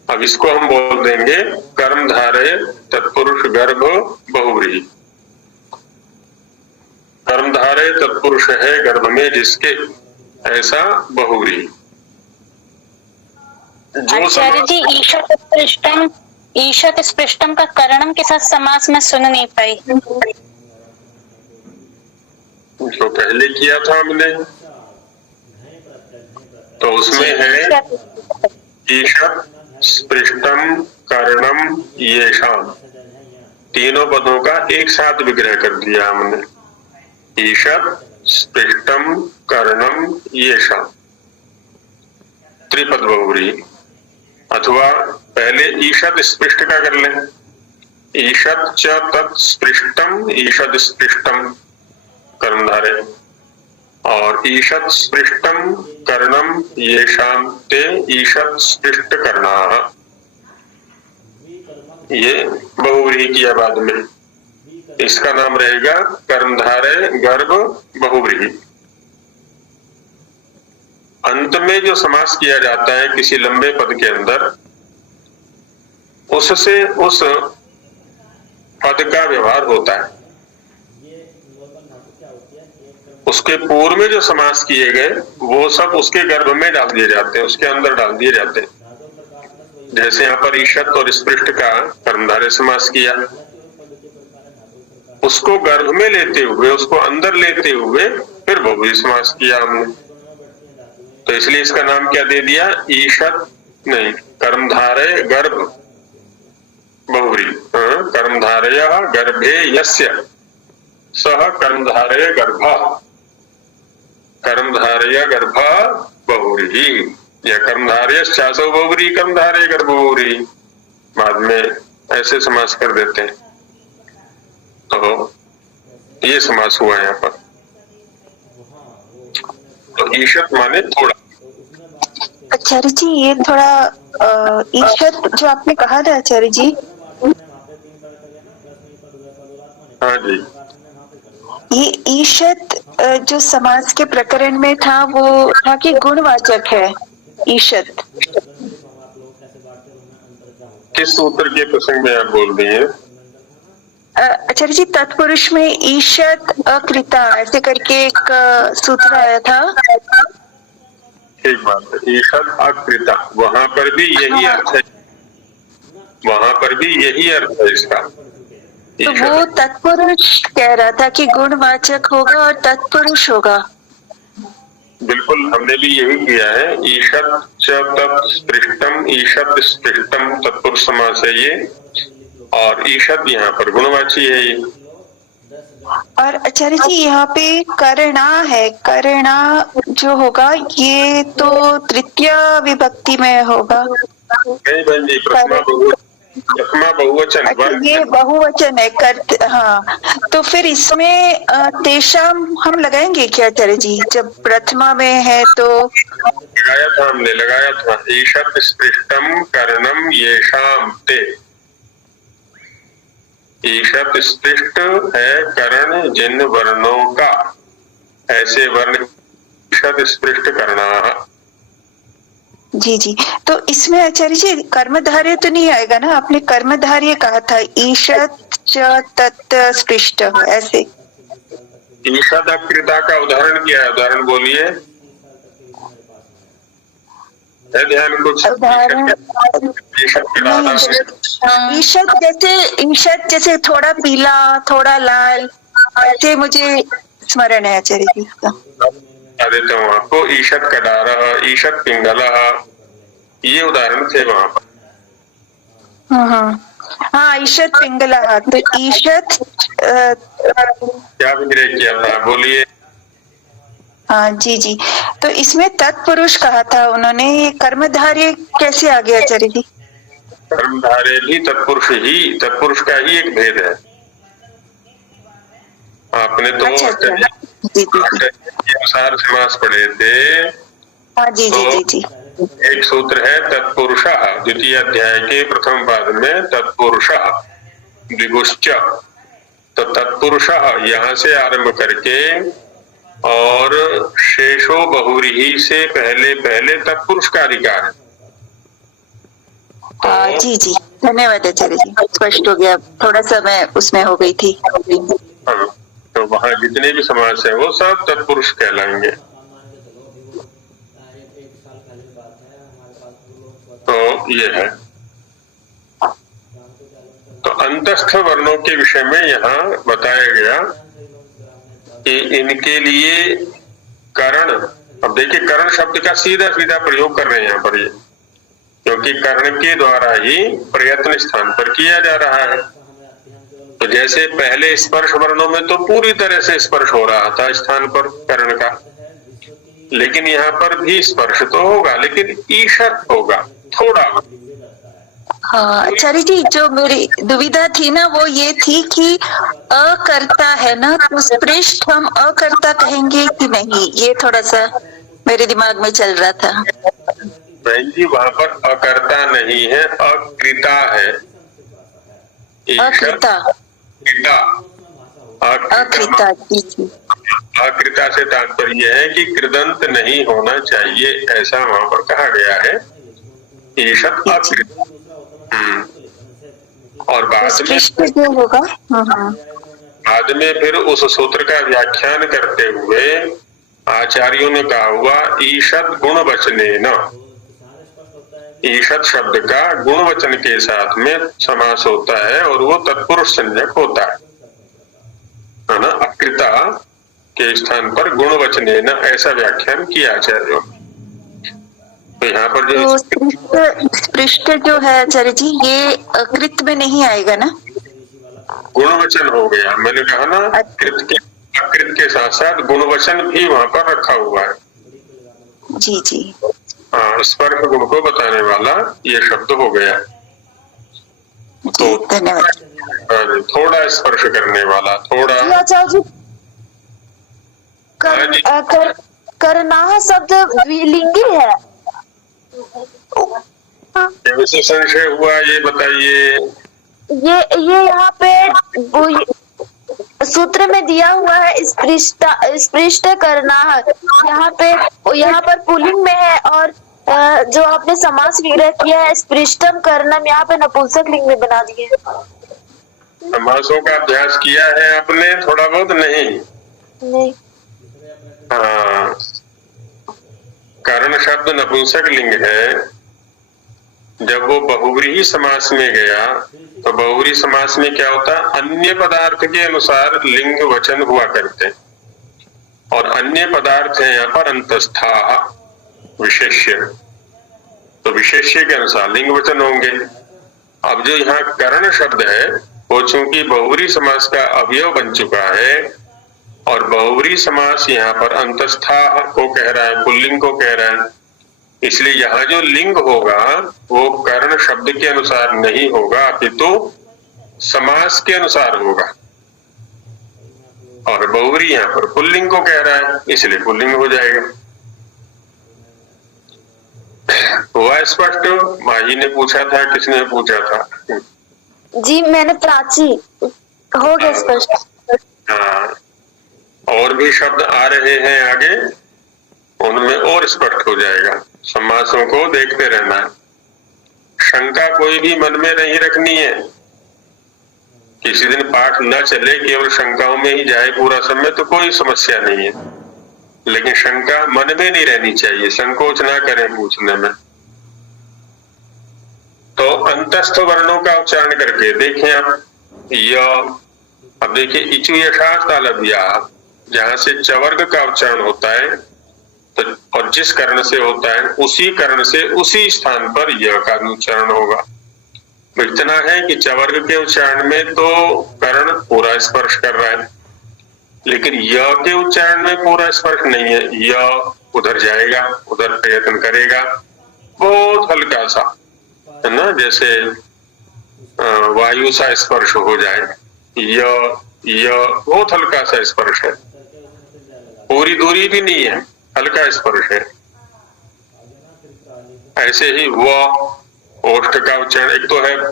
अब इसको हम बोल देंगे कर्मधारय तत्पुरुष गर्भ बहुव्रीहि। कर्मधारय तत्पुरुष है गर्भ में जिसके, ऐसा बहुव्रीहि। आचार्य जी, ईषत् स्पृष्टम का करणम के साथ समास में सुन नहीं पाई। जो पहले किया था हमने, तो उसमें है ईषत् स्पृष्टम कर्णम येषाम, तीनों पदों का एक साथ विग्रह कर दिया हमने। ईषत् स्पृष्टम कर्णम येषाम, त्रिपद बहुव्रीहि। अथवा पहले ईषत् स्पृष्ट का कर लें, ईषत् च तत् स्पृष्टम, ईषद् स्पृष्टम, कर्मधारय। और ईषत् स्पृष्टम कर्णम येषाम ते ईषत् स्पृष्ट करना, ये बहुव्रीहि किया बाद में, इसका नाम रहेगा कर्मधारय गर्भ बहुव्रीहि। अंत में जो समास किया जाता है किसी लंबे पद के अंदर, उससे उस पद का व्यवहार होता है। उसके पूर्व में जो समास किए गए वो सब उसके गर्भ में डाल दिए जाते हैं, उसके अंदर डाल दिए जाते हैं। जैसे यहाँ पर ईषत् और स्पृष्ट का कर्मधारय समास किया, उसको गर्भ में लेते हुए, उसको अंदर लेते हुए फिर बहुव्रीहि समास किया हमने। तो इसलिए इसका नाम क्या दे दिया? ईषत् नहीं, कर्मधारय गर्भ बहुव्रीहि। कर्मधारय गर्भे यस्य सह कर्मधारय गर्भः, कर्मधारय गर्भ बहुव्रीहि, या कर्मधारयश्चासौ बहुव्रीहि कर्मधारय गर्भ बहुव्रीहि, बाद में ऐसे समास कर देते हैं। तो ये समास हुआ यहाँ पर। तो ईषत् माने थोड़ा। आचार्य जी ये थोड़ा ईषत् जो आपने कहा था आचार्य जी, हाँ जी, ये ईषत् जो समास के प्रकरण में था वो था कि गुणवाचक है ईषत्। किस सूत्र के प्रसंग में आप बोल रही हैं? आचार्य जी तत्पुरुष में ईषत् अकृता ऐसे करके एक सूत्र आया था। ठीक बात है, ईषत् अकृता, वहां पर भी यही अर्थ है, वहां पर भी यही अर्थ है इसका। तो वो तत्पुरुष कह रहा था कि गुणवाचक होगा और तत्पुरुष होगा। बिल्कुल, हमने भी यही किया है। ईषत् च तत्स्पृष्टम, ईषत् स्पृष्टम तत्पुरुष समास है ये, और ईषत् यहाँ पर गुणवाची है ये। और आचार्य जी यहाँ पे करना है, करना जो होगा ये तो तृतीय विभक्ति में होगा। नहीं बहन जी, प्रथमा बहुवचन। अच्छा, ये बहुवचन है कर, हाँ। तो फिर इसमें तेषाम हम लगाएंगे क्या आचार्य जी? जब प्रथमा में है तो लगाया था, हमने लगाया था, ईषत् स्पृष्टम कर्णम येषाम ते। ईषत् स्पृष्ट है कर्ण जिन वर्णों का, ऐसे वर्ण ईषत् स्पृष्ट करना। जी जी। तो इसमें आचार्य जी कर्मधारय तो नहीं आएगा ना? आपने कर्मधारय कहा था, ईषत् च तत् स्पृष्ट ऐसे। ईषत् अकृता का उदाहरण क्या है? उदाहरण बोलिए, है ध्यान कुछ? ईषत् जैसे थोड़ा पीला थोड़ा लाल, ऐसे मुझे स्मरण है आचार्य जी का। देता हूँ आपको, ईषत् कडारः, ईषत् पिंगलः, ये उदाहरण थे वहां पर। हाँ, ईषत् पिंगलः। तो ईषत् क्या विग्रह किया था बोलिए? हाँ जी जी। तो इसमें तत्पुरुष कहा था उन्होंने, ये कर्मधारय कैसे आ गया आचार्य जी? कर्मधारय भी तत्पुरुष ही, तत्पुरुष का ही एक भेद है। आपने तो अनुसार समास पढ़े थे। हाँ जी जी जी जी। एक सूत्र है तत्पुरुषः, द्वितीय अध्याय के प्रथम पाद में तत्पुरुषः द्विगुश्च। तो तत्पुरुषः यहाँ से आरंभ करके और शेषो बहुव्रीहि से पहले पहले तत्पुरुष का अधिकार है। जी जी, धन्यवाद आचार्य जी, स्पष्ट हो गया। थोड़ा सा मैं उसमें हो गई थी। तो वहाँ जितने भी समास है वो सब तत्पुरुष कहलाएंगे। तो ये है। तो अंतस्थ वर्णों के विषय में यहाँ बताया गया कि इनके लिए करण, अब देखिए करण शब्द का सीधा सीधा प्रयोग कर रहे हैं यहाँ पर ये, क्योंकि कर्ण के द्वारा ही प्रयत्न स्थान पर किया जा रहा है। तो जैसे पहले स्पर्श वर्णों में तो पूरी तरह से स्पर्श हो रहा था स्थान पर कर्ण का, लेकिन यहाँ पर भी स्पर्श तो होगा, लेकिन ईषत् होगा थोड़ा। हाँ आचार्य जी, जो मेरी दुविधा थी ना वो ये थी कि अकर्ता है ना, तो स्पृष्ट हम अकर्ता कहेंगे कि नहीं, ये थोड़ा सा मेरे दिमाग में चल रहा था। बहन जी वहां पर अकर्ता नहीं है, अकृता है। अकृता, अकृता, जी। अकृता से तात्पर्य है कि कृदंत नहीं होना चाहिए, ऐसा वहां पर कहा गया है। ईशत अकृत। और बाद में फिर उस सूत्र का व्याख्यान करते हुए आचार्यों ने कहा हुआ ईशत गुण वचने न, ईशत शब्द का गुण वचन के साथ में समास होता है और वो तत्पुरुष संज्ञक होता है ना। अकृता के स्थान पर गुण वचने न ऐसा व्याख्यान किया आचार्यों। तो यहाँ पर जो स्पृष्ट जो है आचार्य जी, ये अकृत में नहीं आएगा ना, गुणवचन हो गया। मैंने कहा ना अकृत के साथ साथ गुणवचन भी वहां पर रखा हुआ है। जी जी। हाँ, स्पर्श गुण को बताने वाला ये शब्द हो गया। तो धन्यवाद। थोड़ा स्पर्श करने वाला, थोड़ा। आचार्य जी, करना शब्द द्विलिंगी है। कैसे संशय हुआ ये बताइए। ये यहाँ पे सूत्र में दिया हुआ है स्पृष्ट करना है, यहाँ पर पुल्लिंग में है, और जो आपने समास विग्रह किया है स्पृष्टम कर्णम, यहाँ पे नपुंसक लिंग में बना दिए। समासों का अभ्यास किया है आपने थोड़ा बहुत? नहीं। हाँ, कर्ण शब्द नपुंसक लिंग है। जब वो बहुव्रीहि समास में गया तो बहुव्रीहि समास में क्या होता है, अन्य पदार्थ के अनुसार लिंग वचन हुआ करते, और अन्य पदार्थ है यहाँ पर अंतस्था विशेष्य, तो विशेष्य के अनुसार लिंग वचन होंगे। अब जो यहाँ कर्ण शब्द है वो चूंकि बहुव्रीहि समास का अवयव बन चुका है, और बहुव्रीहि समास यहाँ पर अंतस्था को कह रहा है, पुल्लिंग को कह रहा है, इसलिए यहाँ जो लिंग होगा वो कर्ण शब्द के अनुसार नहीं होगा, अपितु समास के अनुसार होगा। और बहुव्रीहि यहाँ पर पुल्लिंग को कह रहा है, इसलिए पुल्लिंग हो जाएगा। हुआ स्पष्ट? माही ने पूछा था, किसने पूछा था? जी मैंने, प्राची। हो गया स्पष्ट। हाँ, और भी शब्द आ रहे हैं आगे, उनमें और स्पष्ट हो जाएगा। समासों को देखते रहना है, शंका कोई भी मन में नहीं रखनी है। किसी दिन पाठ न चले, केवल शंकाओं में ही जाए पूरा समय तो कोई समस्या नहीं है, लेकिन शंका मन में नहीं रहनी चाहिए, संकोच ना करें पूछने में। तो अंतस्थ वर्णों का उच्चारण करके देखें आप। अब देखिए इचु यशार्थ तालव्या, जहां से चवर्ग का उच्चारण होता है तो, और जिस कर्ण से होता है उसी कर्ण से उसी स्थान पर यह का उच्चारण होगा। इतना है कि चवर्ग के उच्चारण में तो कर्ण पूरा स्पर्श कर रहा है, लेकिन य के उच्चारण में पूरा स्पर्श नहीं है। य उधर जाएगा, उधर प्रयत्न करेगा, बहुत हल्का सा, है ना, जैसे वायु सा स्पर्श हो जाए। य बहुत हल्का सा स्पर्श है, पूरी दूरी भी नहीं है, हल्का स्पर्श है। ऐसे ही व ओष्ठ का उच्चारण, एक तो है ब,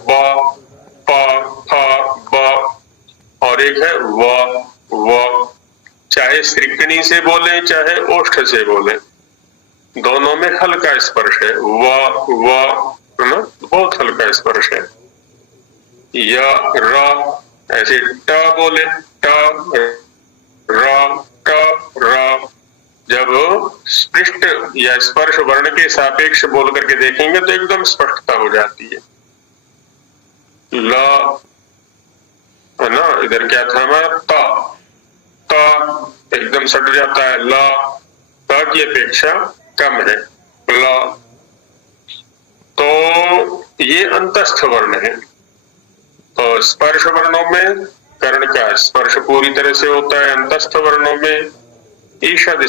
प, फ, ब, और एक है व। चाहे श्रीकणी से बोले चाहे ओष्ठ से बोले, दोनों में हल्का स्पर्श है। व है ना, बहुत हल्का स्पर्श है। य र, ऐसे ट बोले, ट र ट र, जब स्पृष्ट या स्पर्श वर्ण के सापेक्ष बोल करके देखेंगे तो एकदम स्पष्टता हो जाती है। ल है ना, इधर क्या था हमारा, त एकदम सट जाता है। ल त की अपेक्षा कम है ल। तो ये अंतस्थ वर्ण है। तो स्पर्श वर्णों में कर्ण का स्पर्श पूरी तरह से होता है, अंतस्थ वर्णों में ईषद